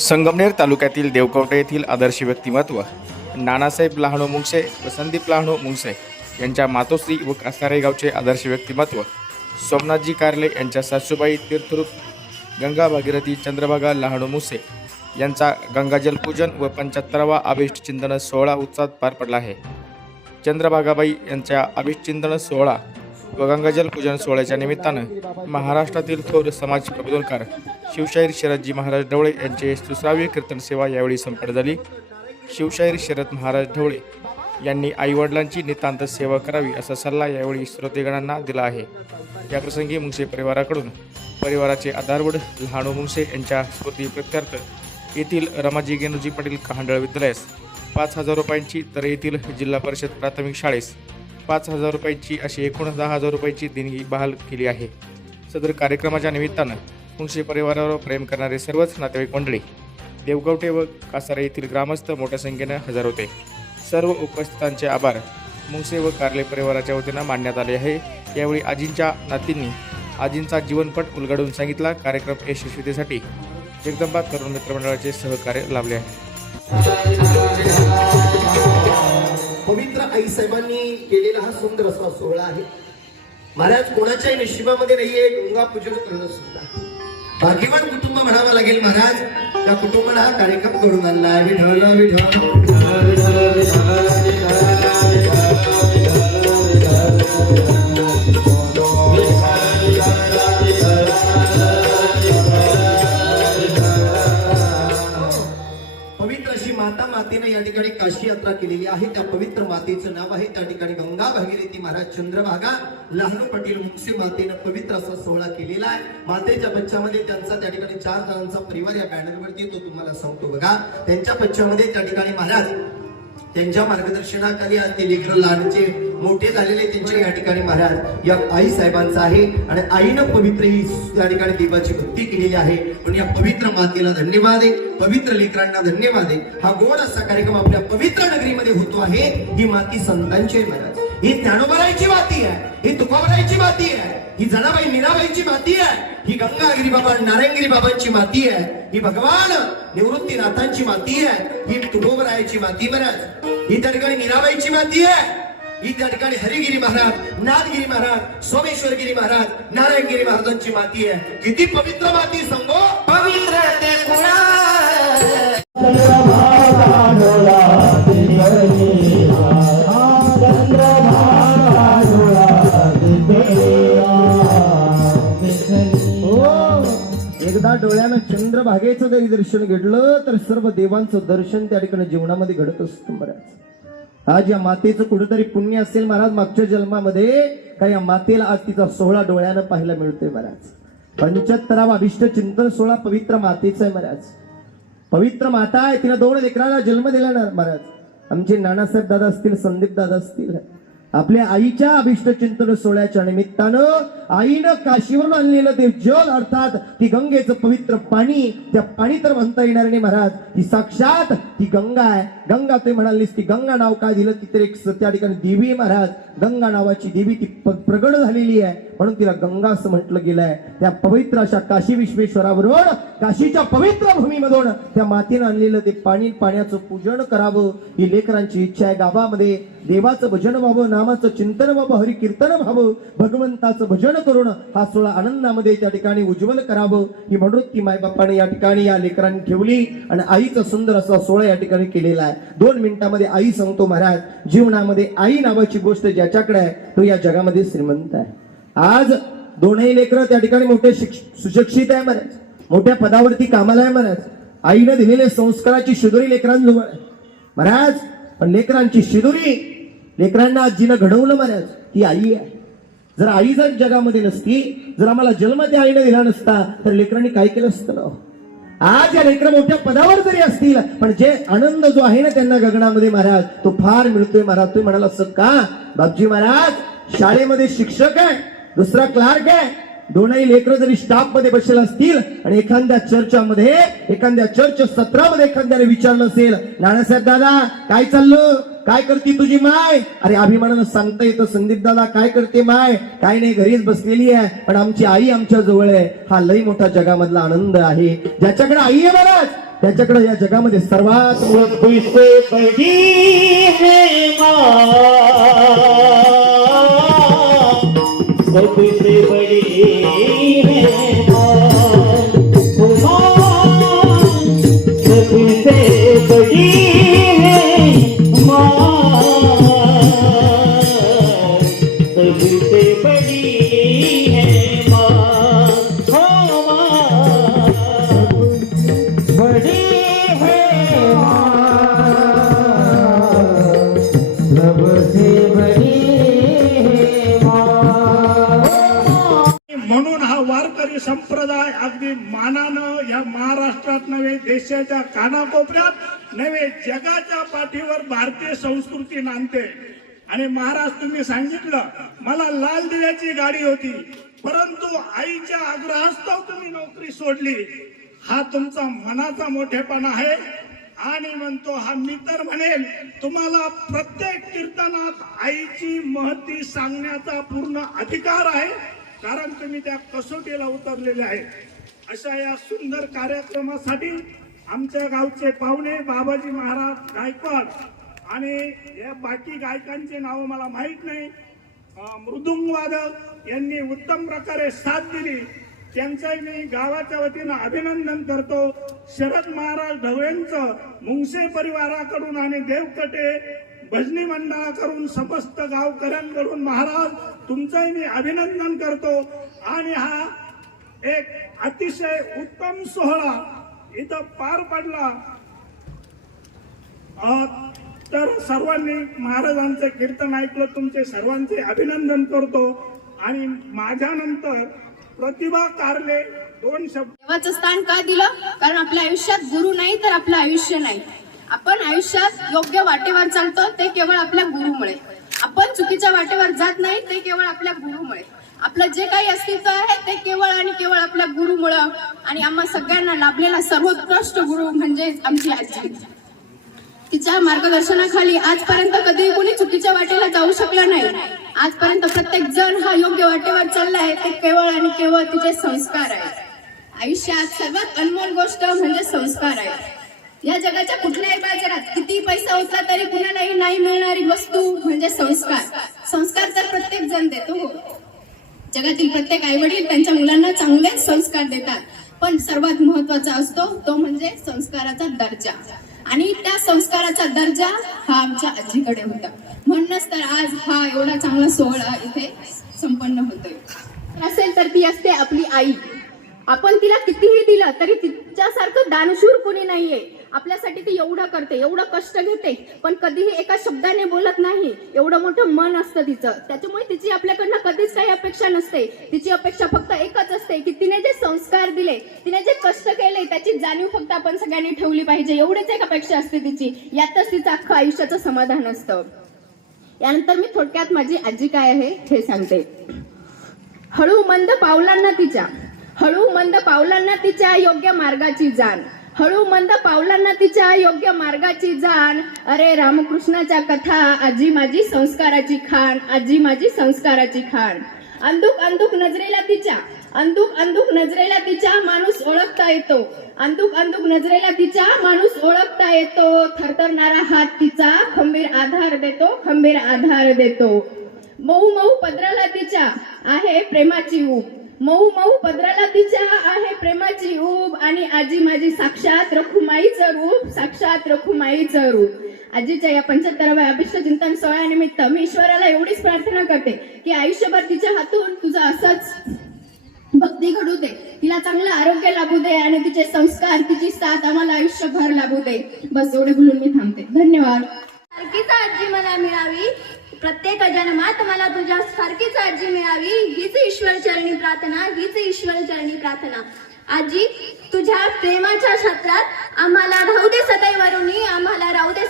संगमनेर तालुक्यातील देवकवटे येथील आदर्श व्यक्तिमत्व नानासाहेब लहाणू मुंगसे व संदीप लहाणू मुंगसे यांच्या मातोश्री व कासारे गावचे आदर्श व्यक्तिमत्व सोमनाथजी कारले यांच्या सासूबाई तीर्थरूप गंगा भागीरथी चंद्रभागा लहाणू मुंगसे यांचा गंगाजल पूजन व पंच्याहत्तरावा अभिष्ट चिंतन सोहळा उत्साहात पार पडला आहे. चंद्रभागाबाई यांच्या अभिष्टचिंतन सोहळा व गंगाजल पूजन सोहळ्याच्या निमित्तानं महाराष्ट्रातील थोर समाज प्रबोधनकार शिवशाहीर शरदजी महाराज ढवळे यांचे सुसरावी कीर्तन सेवा यावेळी संपन्न झाली. शिवशाहीर शरद महाराज ढवळे यांनी आईवडिलांची नितांत सेवा करावी असा सल्ला यावेळी श्रोतेगणांना दिला आहे. याप्रसंगी मुंगसे परिवाराकडून परिवाराचे आधारवड लहानू मुंगसे यांच्या स्मृती प्रत्यर्थ येथील रमाजी गेनुजी पाटील कहांडळ विद्यालयास पाच हजार रुपयांची तर येथील जिल्हा परिषद प्राथमिक शाळेस पाच हजार रुपयाची अशी एकूण दहा हजार रुपयाची देणगी बहाल केली आहे. सदर कार्यक्रमाच्या निमित्तानं मुंगसे परिवारावर प्रेम करणारे सर्वच नातेवाईक मंडळी देवगावटे व कासारा येथील ग्रामस्थ मोठ्या संख्येनं हजर होते. सर्व उपस्थितांचे आभार मुंगसे व कार्ले परिवाराच्या वतीनं मांडण्यात आले आहे. यावेळी आजींच्या नातींनी आजींचा जीवनपट उलगडून सांगितला. कार्यक्रम यशस्वीतेसाठी जगदंबा तरुण मित्रमंडळाचे सहकार्य लाभले आहे. आईसाहेबांनी आई साहेबांनी केलेला हा सुंदर असा सोहळा आहे. महाराज कोणाच्याही नशिबामध्ये नाहीये गंगा पूजन करणं सुद्धा. भाग्यवान कुटुंब म्हणावं लागेल महाराज. त्या कुटुंबाला हा कार्यक्रम घडून आणला विठ्ठल विठ्ठल. या ठिकाणी काशी यात्रा केलेली आहे. त्या पवित्र मातेचं नाव आहे. त्या ठिकाणी गंगा भागीरथी महाराज चंद्रभागा लहानू पाटील मुंगसे मातेनं पवित्र असा सोहळा केलेला आहे. मातेच्या बच्च्यामध्ये त्यांचा त्या ठिकाणी चार जणांचा परिवार या बॅनरवरती तो तुम्हाला सांगतो बघा. त्यांच्या बच्च्यामध्ये त्या ठिकाणी महाराज त्यांच्या मार्गदर्शनाखाली आणि ते लेकरं लहानचे मोठे झालेले त्यांचे या ठिकाणी महाराज. या आई साहेबांचा आहे आणि आईनं पवित्र ही या ठिकाणी देवाची भक्ती केलेली आहे. पण या पवित्र मातेला धन्यवाद आहे. पवित्र लेकरांना धन्यवाद आहे. हा गोड असा कार्यक्रम आपल्या पवित्र नगरीमध्ये होतो आहे. ही माती संतांची महाराज. ही ज्ञानोबरायची माती आहे. ही तुकोबरायची माती आहे. ही जनाबाई मीराबाईची माती आहे. ही गंगागिरी बाबा नारायणगिरी बाबांची माती आहे. ही भगवान निवृत्तीनाथांची माती आहे. ही तुकोबरायाची माती महाराज. ही त्या ठिकाणी मीराबाईची माती आहे. ही त्या ठिकाणी हरिगिरी महाराज नाथगिरी महाराज सोमेश्वरगिरी महाराज नारायणगिरी महाराजांची माती आहे. किती पवित्र माती सांगो? पवित्र ते कुणा एकदा डोळ्यानं चंद्रभागेचं जरी दर्शन घडलं तर सर्व देवांचं दर्शन त्या ठिकाणी जीवनामध्ये घडत असतं बऱ्याच. आज या मातेचं कुठेतरी पुण्य असेल महाराज मागच्या जन्मामध्ये. का या मातेला आज तिचा सोहळा डोळ्यानं पाहायला मिळतोय महाराज. पंच्याहत्तरावा अभिष्ट चिंतन सोहळा पवित्र मातेचा आहे महाराज. पवित्र माता आहे तिला दोन लेकराला जन्म दिला ना महाराज. आमचे नानासाहेब दादा असतील संदीप दादा असतील. आपल्या आईच्या अभिष्ट चिंतन सोहळ्याच्या निमित्तानं आईनं काशीवरून आणलेलं ते जल अर्थात ती गंगेचं पवित्र पाणी त्या पाणी तर म्हणता येणार नाही महाराज. ही साक्षात ती गंगा आहे. गंगा ते म्हणालीस ती गंगा नाव काय दिलं? ती तर एक त्या ठिकाणी देवी महाराज. गंगा नावाची देवी ती प्रगड प्रगट झालेली आहे. म्हणून तिला गंगा असं म्हटलं गेलंय. त्या पवित्र अशा काशी विश्वेश्वरावरून काशीच्या पवित्र भूमीमधून त्या मातीनं आणलेलं ते पाणी पाण्याचं पूजन करावं. ही लेकरांची इच्छा आहे गावामध्ये. देवाचं भजन व्हावं नामाचं चिंतन व्हावं हरिकीर्तन व्हावं भगवंताचं भजन करून हा सोहळा आनंदामध्ये त्या ठिकाणी उज्ज्वल करावं ही मनोवृत्ती मायबापाने या ठिकाणी या लेकरांनी ठेवली आणि आईचा सुंदर असा सोहळा या ठिकाणी केलेला आहे. दोन मिनिटामध्ये आई सांगतो महाराज जीवनामध्ये आई नावाची गोष्ट ज्याच्याकडे आहे तो या जगामध्ये श्रीमंत आहे. आज दोनही लेकरं त्या ठिकाणी मोठे शिक्ष- सुशिक्षित आहे महाराज. मोठ्या पदावरती कामाला आहे महाराज. आईनं दिलेले संस्काराची शिदोरी लेकरांजवळ आहे. महाराज पण लेकरांची शिदोरी लेकरांना आजीनं घडवलं महाराज ती आई आहे. जर आई जर जगामध्ये नसती जर आम्हाला जन्म त्या आईने दिला नसता तर लेकरांनी काय केलं असतं ना? आज या लेकर मोठ्या पदावर जरी असतील पण जे आनंद जो आहे ना त्यांना गगनामध्ये महाराज तो फार मिळतोय महाराज. तुम्ही म्हणाल असं का? बापजी महाराज शाळेमध्ये शिक्षक आहे दुसरा क्लार्क आहे. दोनही लेकरं जरी स्टाफमध्ये बसेल असतील आणि एखाद्या चर्चामध्ये एखाद्या चर्च सत्रामध्ये एखाद्याने विचारलं असेल नानासाहेब दादा काय चाललं? काय करते तुझी माय? अरे अभिमानानं सांगता येतं संदीप दादा काय करते माय? काय नाही घरीच बसलेली आहे पण आमची आई आमच्या जवळ आहे. हा लई मोठा जगामधला आनंद आहे. ज्याच्याकडे आई आहे महाराज त्याच्याकडे या जगामध्ये सर्वात मोठं बड़ी म्हणून हा वारकरी संप्रदाय अगदी मानानं या महाराष्ट्रात नव्हे देशाच्या कानाकोपऱ्यात नव्हे जगाच्या पाठीवर भारतीय संस्कृती नांदते. आणि महाराज तुम्ही सांगितलं मला लाल दिव्याची गाडी होती परंतु आईच्या आग्रहास्तव तुम्ही नोकरी सोडली. हा तुमचा मनाचा मोठेपणा आहे. आणि म्हणतो हा मी तर म्हणेल तुम्हाला प्रत्येक कीर्तनात आईची महती सांगण्याचा पूर्ण अधिकार आहे कारण तुम्ही त्या कसोटीला उतरलेले आहे. अशा या सुंदर कार्यक्रमासाठी आमच्या गावचे पाहुणे बाबाजी महाराज गायकवाड आणि या बाकी गायकांचे नाव मला माहीत नाही. अं, मृदुंग वादक यांनी उत्तम प्रकारे साथ दिली. त्यांचंही मी गावाच्या वतीनं अभिनंदन करतो. शरद महाराज ढवळेंचं मुंगसे परिवाराकडून आणि देवकटे भजनी मंडळाकडून समस्त गावकऱ्यांकडून महाराज तुमचंही मी अभिनंदन करतो. आणि हा एक अतिशय उत्तम सोहळा इथं पार पडला. तर सर्वांनी महाराजांचं कीर्तन ऐकलं तुमचे सर्वांचे अभिनंदन करतो. आणि माझ्यानंतर प्रतिभा कारले दोन शब्द देवाचं स्थान का दिलं? कारण आपल्या आयुष्यात गुरु नाही तर आपलं आयुष्य नाही. आपण आयुष्यात योग्य वाटेवर चालतो ते केवळ आपल्या गुरुमुळे. आपण चुकीच्या वाटेवर जात नाही ते केवळ आपल्या गुरुमुळे. आपलं जे काही अस्तित्व आहे ते केवळ आणि केवळ आपल्या गुरुमुळं. आणि आम्हा सगळ्यांना लाभलेला सर्वोत्कृष्ट गुरु म्हणजे आमची आजी. तिच्या मार्गदर्शनाखाली आजपर्यंत कधी कोणी चुकीच्या वाटेला जाऊ शकलं नाही. आजपर्यंत प्रत्येक जण हा योग्य वाटेवर चाललाय ते केवळ आणि केवळ तिचे संस्कार आहेत. आयुष्यात सर्वात अनमोल गोष्ट म्हणजे संस्कार आहे या जगाच्या कुठल्याही बाजारात किती पैसा होता तरी कुणालाही नाही मिळणारी वस्तू म्हणजे संस्कार. संस्कार तर प्रत्येक जण देतो हो. जगातील प्रत्येक आई वडील त्यांच्या मुलांना चांगले संस्कार देतात. पण सर्वात महत्त्वाचा असतो तो म्हणजे संस्काराचा दर्जा. आणि त्या संस्काराचा दर्जा हा आमच्या आजीकडे होता. म्हणूनच तर आज हा एवढा चांगला सोहळा इथे संपन्न होतोय. असेल तर ती असते आपली आई. आपण तिला कितीही दिलं तरी तिच्यासारखं दानशूर कोणी नाहीये. आपल्यासाठी ती एवढं करते एवढं कष्ट घेते पण कधीही एका शब्दाने बोलत नाही. एवढं मोठं मन असतं तिचं. त्याच्यामुळे तिची आपल्याकडनं कधीच काही अपेक्षा नसते. तिची अपेक्षा फक्त एकच असते की तिने जे संस्कार दिले तिने जे कष्ट केले त्याची जाणीव फक्त आपण सगळ्यांनी ठेवली पाहिजे. एवढीच एक अपेक्षा असते तिची. यातच तिचं अख्खं आयुष्याचं समाधान असतं. यानंतर मी थोडक्यात माझी आजी काय आहे हे सांगते. हळू मंद पावलांना तिच्या. हळू मंद पावलांना तिच्या योग्य मार्गाची जाण. हळू मंद पावलांना तिच्या योग्य मार्गाची जाण. अरे रामकृष्णाच्या कथा आजी माझी संस्काराची खाण आजी माझी संस्काराची खाण. अंधुक अंधुक नजरेला तिच्या अंधुक अंधुक नजरेला तिच्या माणूस ओळखता येतो. अंधुक अंधुक नजरेला तिच्या माणूस ओळखता येतो. थरथरणारा हात तिचा खंबीर आधार देतो खंबीर आधार देतो. मऊ मऊ पदराला तिच्या आहे प्रेमाची ऊप मऊ मऊ पदराला तिच्या आहे प्रेमाची ऊब आणि आजी माझी साक्षात रखुमाईचं रूप साक्षात रखुमाईचं रूप. आजीच्या या पंच्याहत्तराव्या अभिष्ट चिंतन सोहळ्यानिमित्त मी ईश्वराला एवढीच प्रार्थना करते की आयुष्यभर तिच्या हातून तुझं असंच भक्ती घडू दे. तिला चांगलं आरोग्य लाभू दे आणि तिचे संस्कार तिची साथ आम्हाला आयुष्यभर लाभू दे. बस एवढे बोलून मी थांबते. धन्यवाद. सारखीच आजी मला मिळावी. प्रत्येक जन्मात मला सारखीच आजी मिळावी हीच ईश्वर चरणी प्रार्थना हीच ईश्वर चरणी प्रार्थना. आजी तुझ्या प्रेमाच्या क्षेत्रात आम्हाला राहू दे सदैवरुनी आम्हाला राहू दे